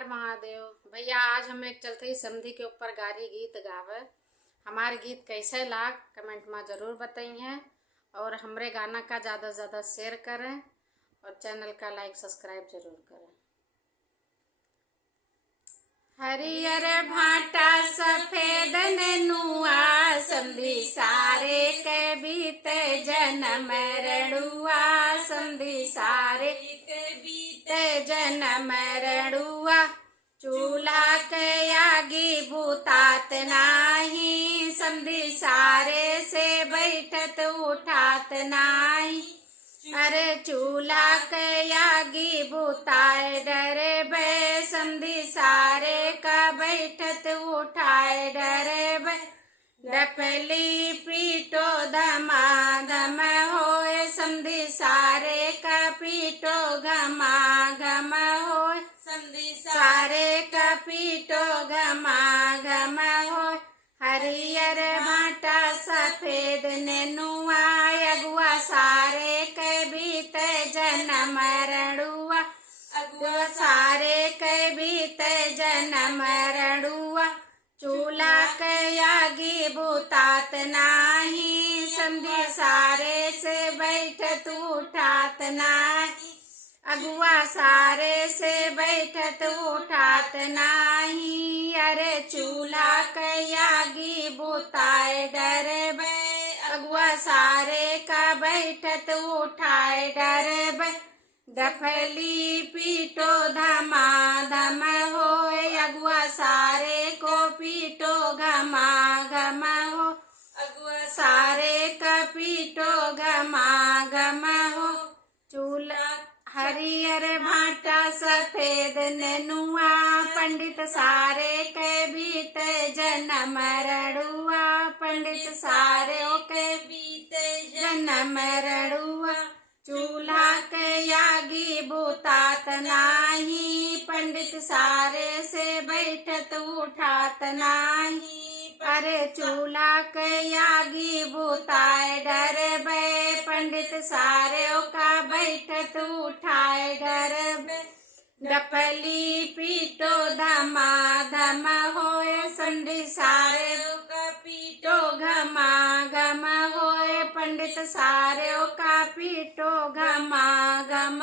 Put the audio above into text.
हर महादेव। भैया आज हम एक चलते ही समधी के ऊपर गारी गीत गावे। हमारे गीत कैसे लाग कमेंट में जरूर बताइए और हमरे गाना का ज़्यादा से ज़्यादा शेयर करें और चैनल का लाइक सब्सक्राइब जरूर करें। हरियर भाटा सफेद नेनुआ समधी सारे के बीते जन्म रणुआ समधी सारे के बीते जन्म रणुआ चूल्हा के आगी भूतात नाही समधी सारे से बैठत उठात नाही। अरे चूल्हा के आगी भूताए डरे बे समधी सारे का बैठत उठाए डरे बे। डफली पीटो धमाधम होए समधी सारे का पीटो घमा घम होए समधी सारे का पीटो घमा घम होए। हरियर भाटा सफेद नेनुआ अगुआ सारे के बीते जन्म रणुआ अगुआ सारे के बीते जन्म रणुआ चूल्हा के आगी भूतात नाही समधी सारे से बैठत उठात नाही। अगुआ सारे से बैठत उठात नाही। अरे चूल्हा के आगी भूताए डरे बे अगुआ सारे का बैठत उठाए डरे बे। डफली पीटो धमाधम होए अगुआ सारे को पीटो घमा घम हो अगुआ सारे का पीटो घमा घम हो। चूल्हा हरियर भाटा सफेद नेनुआ पंडित सारे के बीते जन्म रणुआ पंडित सारे के बीते जन्म रणुआ चूल्हा के आगी भूतात नाही पंडित सारे से बैठत उठात नाही। अरे चूल्हा के आगी भूताए डरे बे पंडित सारे का बैठत उठाए डरे बे। डफली पीटो धमाधम होए समधी सारे का पीटो घमा घम होए पंडित सारे का पीटो घमा घम